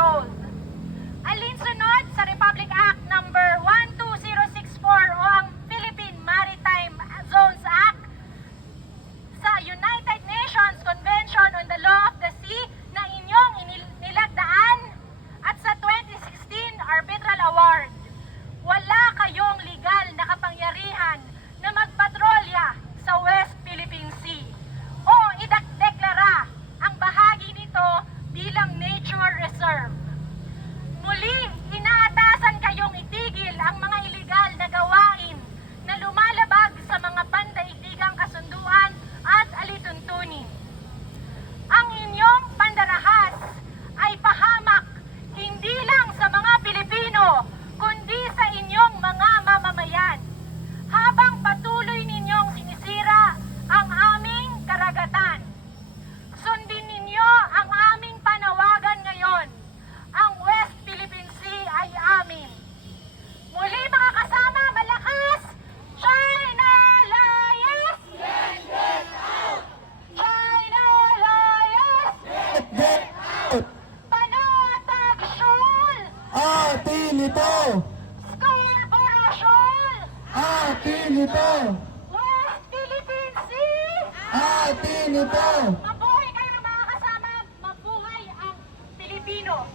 Alin sunod sa Republic Act Pilipo! Scholar Borasol! A. Pilipo! West Philippine Sea! A. Pilipo! Mabuhay kayo mga kasama! Mabuhay ang Pilipino!